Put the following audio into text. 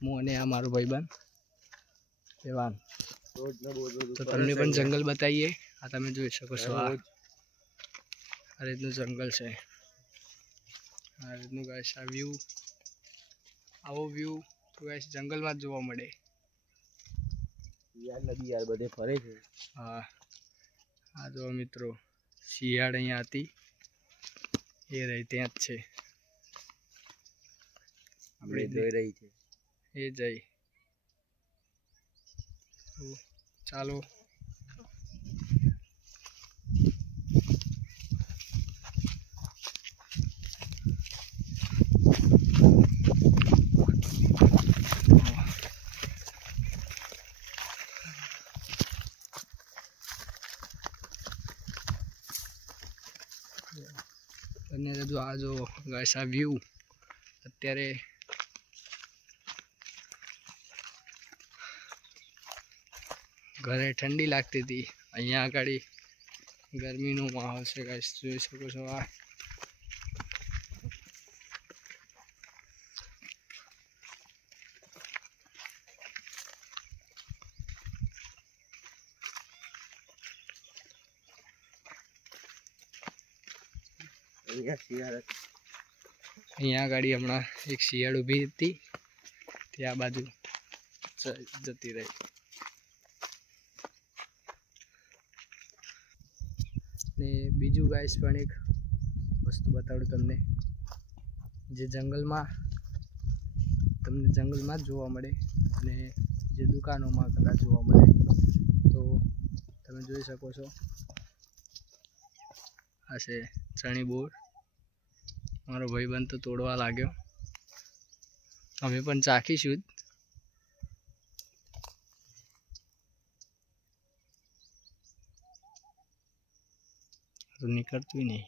હું અને આ મારો ભાઈબંધ દેવાન. તો તમને પણ જંગલ બતાવીએ. આ તમે જોઈ શકો છો, આ રીતનું જંગલ છે. આ રીતનું ગાઈસ આ વ્યૂ, આવો વ્યૂ તો ગાઈસ જંગલમાં જ જોવા મળે. યાર નદી યાર બધે ફરે છે. હા, આ જો મિત્રો શિયાળ અહીંયા હતી, એ રહી ત્યાં જ છે. આપણે જોઈ રહી છે એ જઈ. ચાલો અને જો આ જો ગાઈસ આ વ્યૂ અત્યારે ઘરે ઠંડી લાગતી હતી, અહીંયા આગળ ગરમીનો માહોલ છે ગાઈસ, જોઈ શકો છો. આ અહીંયા આગળ હમણાં એક શિયાળ ઊભી હતી, તે આ બાજુ જતી રહી. ને બીજું ગાઈસ પણ એક વસ્તુ બતાડું તમને, જે જંગલમાં તમને જંગલમાં જ જોવા મળે અને જે દુકાનોમાં કદાચ જોવા મળે. તો તમે જોઈ શકો છો, આ છે ચણી બોર. મારો ભાઈબંધ તો તોડવા લાગ્યો, અમે પણ ચાખીશું. તો નીકળતું નહીં.